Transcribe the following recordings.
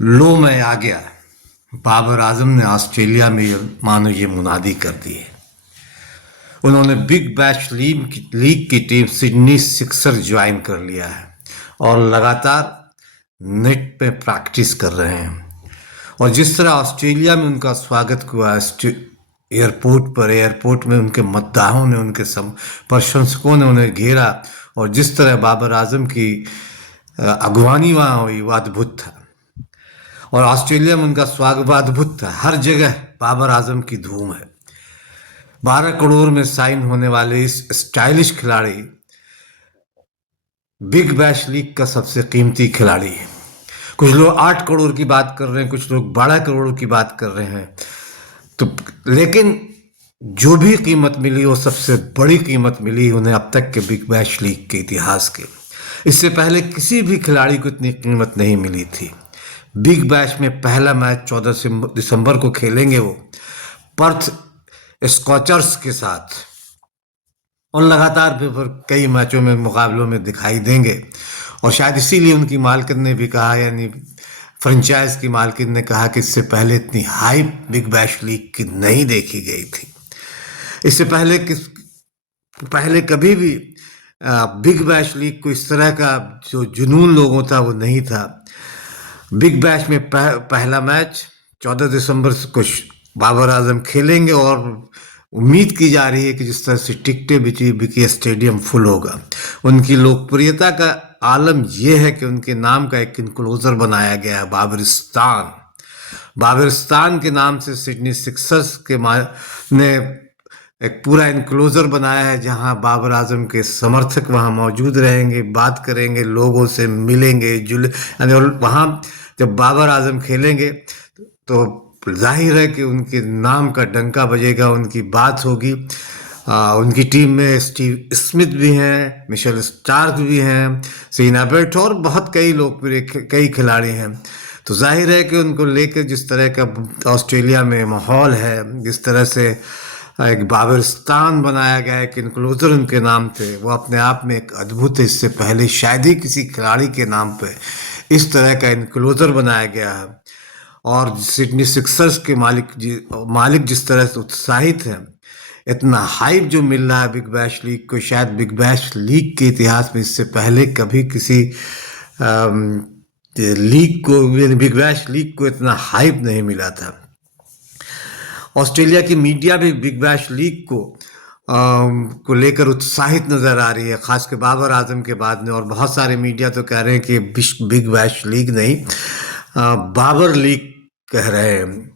लो मैं आ गया। बाबर आजम ने ऑस्ट्रेलिया में मानो ये मुनादी कर दी है। उन्होंने बिग बैश लीग की टीम सिडनी सिक्सर ज्वाइन कर लिया है और लगातार नेट पे प्रैक्टिस कर रहे हैं। और जिस तरह ऑस्ट्रेलिया में उनका स्वागत हुआ एयरपोर्ट में उनके मद्दाहों ने प्रशंसकों ने उन्हें घेरा, और जिस तरह बाबर आजम की अगवानी वहाँ हुई वो अद्भुत था। और ऑस्ट्रेलिया में उनका स्वागत अद्भुत था। हर जगह बाबर आजम की धूम है। 12 करोड़ में साइन होने वाले इस स्टाइलिश खिलाड़ी बिग बैश लीग का सबसे कीमती खिलाड़ी है। कुछ लोग 8 करोड़ की बात कर रहे हैं, कुछ लोग 12 करोड़ की बात कर रहे हैं। तो लेकिन जो भी कीमत मिली वो सबसे बड़ी कीमत मिली उन्हें अब तक के बिग बैश लीग के इतिहास के। इससे पहले किसी भी खिलाड़ी को इतनी कीमत नहीं मिली थी। बिग बैश में पहला मैच 14 दिसंबर को खेलेंगे वो पर्थ स्कॉचर्स के साथ, और लगातार फिर कई मैचों में मुकाबलों में दिखाई देंगे। और शायद इसीलिए उनकी मालकिन ने भी कहा, यानी फ्रेंचाइज की मालकिन ने कहा कि इससे पहले इतनी हाइप बिग बैश लीग की नहीं देखी गई थी। इससे पहले कभी भी बिग बैश लीग को इस तरह का जो जुनून लोगों था वो नहीं था। बिग बैश में पहला मैच 14 दिसंबर को बाबर आजम खेलेंगे और उम्मीद की जा रही है कि जिस तरह से टिकटें बिकी स्टेडियम फुल होगा। उनकी लोकप्रियता का आलम यह है कि उनके नाम का एक इनक्लोजर बनाया गया है, बाबरिस्तान। बाबरिस्तान के नाम से सिडनी सिक्सर्स ने एक पूरा इनक्लोजर बनाया है, जहां बाबर आजम के समर्थक वहां मौजूद रहेंगे, बात करेंगे, लोगों से मिलेंगे यानी। और वहां जब बाबर आजम खेलेंगे तो जाहिर है कि उनके नाम का डंका बजेगा, उनकी बात होगी। उनकी टीम में स्टीव स्मिथ भी हैं, मिशेल स्टार्क भी हैं, सीना बेल्ट और बहुत कई लोकप्रिय कई खिलाड़ी हैं। तो जाहिर है कि उनको लेकर जिस तरह का ऑस्ट्रेलिया में माहौल है, जिस तरह से एक बाबरिस्तान बनाया गया है, एक इनक्लोजर उनके नाम पे, वो अपने आप में एक अद्भुत है। इससे पहले शायद ही किसी खिलाड़ी के नाम पे इस तरह का इनक्लोजर बनाया गया है। और सिडनी सिक्सर्स के मालिक जिस तरह से उत्साहित हैं, इतना हाइप जो मिल रहा है बिग बैश लीग को, शायद बिग बैश लीग के इतिहास में इससे पहले कभी किसी लीग को, बिग बैश लीग को इतना हाइप नहीं मिला था। ऑस्ट्रेलिया की मीडिया भी बिग बैश लीग को लेकर उत्साहित नजर आ रही है, खासकर बाबर आजम के बाद में। और बहुत सारे मीडिया तो कह रहे हैं कि बिग बैश लीग नहीं, बाबर लीग कह रहे हैं।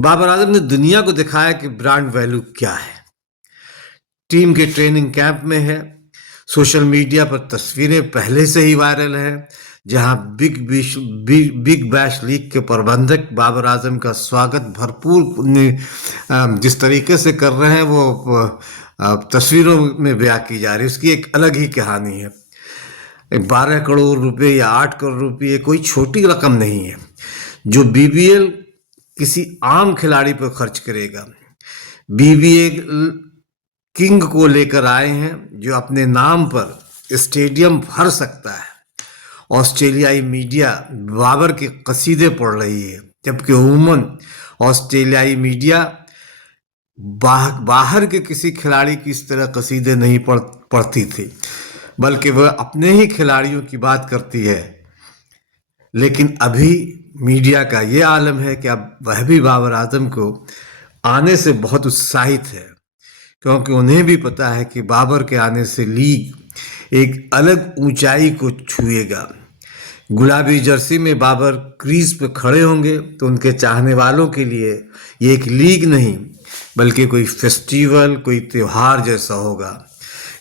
बाबर आजम ने दुनिया को दिखाया कि ब्रांड वैल्यू क्या है। टीम के ट्रेनिंग कैंप में है, सोशल मीडिया पर तस्वीरें पहले से ही वायरल है, जहां बिग बैश लीग के प्रबंधक बाबर आजम का स्वागत भरपूर जिस तरीके से कर रहे हैं वो तस्वीरों में बयां की जा रही है। उसकी एक अलग ही कहानी है। 12 करोड़ रुपए या 8 करोड़ रुपए कोई छोटी रकम नहीं है जो बीबीएल किसी आम खिलाड़ी पर खर्च करेगा। बीबीएल किंग को लेकर आए हैं जो अपने नाम पर स्टेडियम भर सकता है। ऑस्ट्रेलियाई मीडिया बाबर के कसीदे पढ़ रही है, जबकि उमूमन ऑस्ट्रेलियाई मीडिया बाहर के किसी खिलाड़ी की इस तरह कसीदे नहीं पढ़ती थी, बल्कि वह अपने ही खिलाड़ियों की बात करती है। लेकिन अभी मीडिया का ये आलम है कि अब वह भी बाबर आजम को आने से बहुत उत्साहित है, क्योंकि उन्हें भी पता है कि बाबर के आने से लीग एक अलग ऊंचाई को छुएगा। गुलाबी जर्सी में बाबर क्रीज पर खड़े होंगे तो उनके चाहने वालों के लिए ये एक लीग नहीं बल्कि कोई फेस्टिवल, कोई त्योहार जैसा होगा।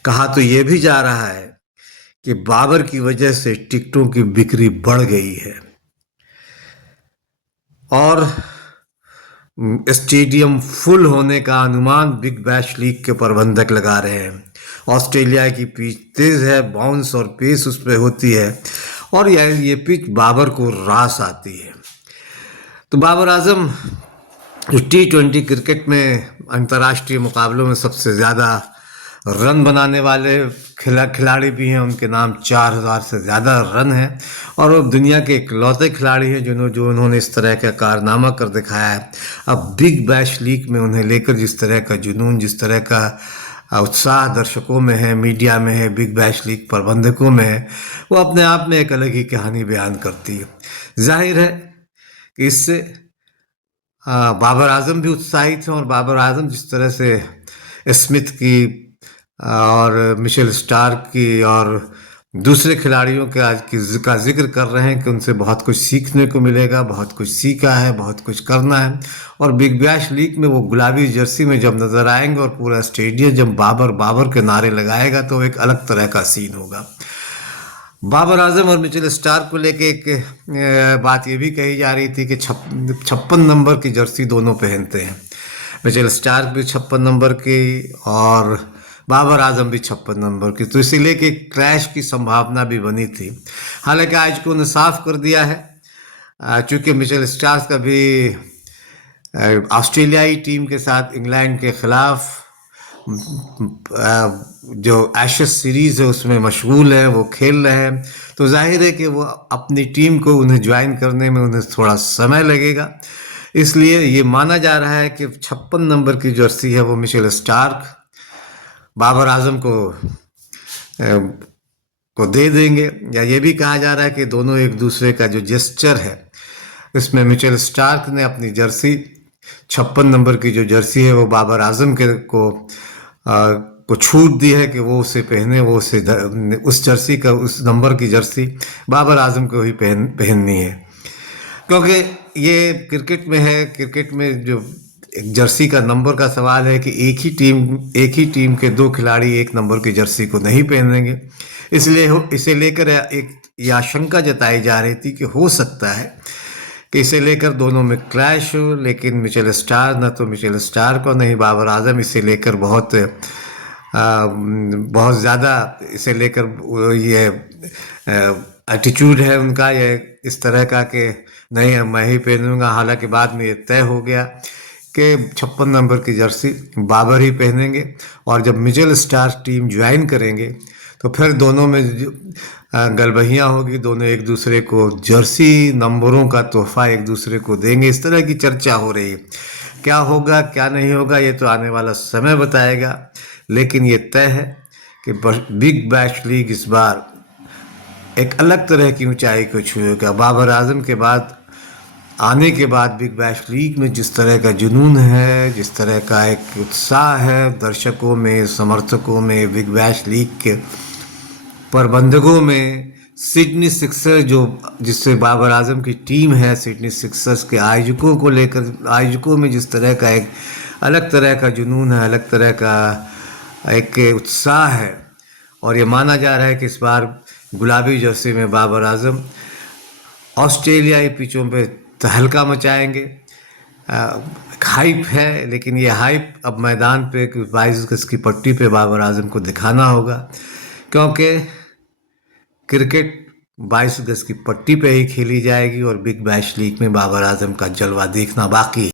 कहा तो ये भी जा रहा है कि बाबर की वजह से टिकटों की बिक्री बढ़ गई है और स्टेडियम फुल होने का अनुमान बिग बैश लीग के प्रबंधक लगा रहे हैं। ऑस्ट्रेलिया की पिच तेज है, बाउंस और पेस उस पर होती है, और ये पिच बाबर को रास आती है। तो बाबर आजम T20 क्रिकेट में अंतर्राष्ट्रीय मुकाबलों में सबसे ज़्यादा रन बनाने वाले खिलाड़ी भी हैं, उनके नाम 4000 से ज़्यादा रन हैं, और वो दुनिया के इकलौते खिलाड़ी हैं जो उन्होंने इस तरह का कारनामा कर दिखाया है। अब बिग बैश लीग में उन्हें लेकर जिस तरह का जुनून, जिस तरह का उत्साह दर्शकों में है, मीडिया में है, बिग बैश लीग प्रबंधकों में है, वो अपने आप में एक अलग ही कहानी बयान करती है। जाहिर है कि इससे बाबर आजम भी उत्साहित हैं, और बाबर आजम जिस तरह से स्मिथ की और मिशेल स्टार्क की और दूसरे खिलाड़ियों के आज का जिक्र कर रहे हैं कि उनसे बहुत कुछ सीखने को मिलेगा, बहुत कुछ सीखा है, बहुत कुछ करना है। और बिग बैश लीग में वो गुलाबी जर्सी में जब नज़र आएंगे और पूरा स्टेडियम जब बाबर बाबर के नारे लगाएगा तो एक अलग तरह का सीन होगा। बाबर आजम और मिचेल स्टार्क को लेके एक बात ये भी कही जा रही थी कि 56 नंबर की जर्सी दोनों पहनते हैं। मिचेल स्टार्क भी 56 नंबर की और बाबर आजम भी 56 नंबर की, तो इसीलिए कि क्रैश की संभावना भी बनी थी। हालांकि आज को उन्हें साफ कर दिया है, चूँकि मिचेल स्टार्क का भी ऑस्ट्रेलियाई टीम के साथ इंग्लैंड के खिलाफ जो एशेज सीरीज़ है उसमें मशगूल है, वो खेल रहे हैं, तो जाहिर है कि वो अपनी टीम को उन्हें ज्वाइन करने में उन्हें थोड़ा समय लगेगा। इसलिए ये माना जा रहा है कि 56 नंबर की जर्सी है वो मिशेल स्टार्क बाबर आजम को दे देंगे, या ये भी कहा जा रहा है कि दोनों एक दूसरे का जो जेस्चर है, इसमें मिचेल स्टार्क ने अपनी जर्सी 56 नंबर की जो जर्सी है वो बाबर आजम को छूट दी है कि वो उसे पहने, वो उसे उस जर्सी का, उस नंबर की जर्सी बाबर आजम को ही पहननी है। क्योंकि ये क्रिकेट में है, क्रिकेट में जो एक जर्सी का नंबर का सवाल है कि एक ही टीम के दो खिलाड़ी एक नंबर की जर्सी को नहीं पहनेंगे, इसलिए इसे लेकर एक ये आशंका जताई जा रही थी कि हो सकता है कि इसे लेकर दोनों में क्लैश हो। लेकिन मिचेल स्टार्क, न तो मिचेल स्टार्क और नहीं बाबर आजम इसे लेकर बहुत ज़्यादा इसे लेकर ये एटीट्यूड है उनका, ये इस तरह का कि नहीं मैं ही पहनूंगा। हालांकि बाद में ये तय हो गया कि 56 नंबर की जर्सी बाबर ही पहनेंगे, और जब मिचेल स्टार्क टीम ज्वाइन करेंगे तो फिर दोनों में गलबहियाँ होगी, दोनों एक दूसरे को जर्सी नंबरों का तोहफा एक दूसरे को देंगे। इस तरह की चर्चा हो रही है। क्या होगा क्या नहीं होगा ये तो आने वाला समय बताएगा, लेकिन ये तय है कि बिग बैश लीग इस बार एक अलग तरह की ऊंचाई को छुएगा। बाबर आजम के बाद आने के बाद बिग बैश लीग में जिस तरह का जुनून है, जिस तरह का एक उत्साह है दर्शकों में, समर्थकों में, बिग बैश लीग के प्रबंधकों में, सिडनी सिक्सर्स जिससे बाबर आजम की टीम है, सिडनी सिक्सर्स के आयोजकों को लेकर, आयोजकों में जिस तरह का एक अलग तरह का जुनून है, अलग तरह का एक उत्साह है, और ये माना जा रहा है कि इस बार गुलाबी जर्सी में बाबर आजम ऑस्ट्रेलियाई पिचों पे तहलका मचाएंगे। हाइप है, लेकिन ये हाइप अब मैदान पे 22 गज की पट्टी पे बाबर आजम को दिखाना होगा, क्योंकि क्रिकेट 22 गज की पट्टी पे ही खेली जाएगी और बिग बैश लीग में बाबर आजम का जलवा देखना बाकी है।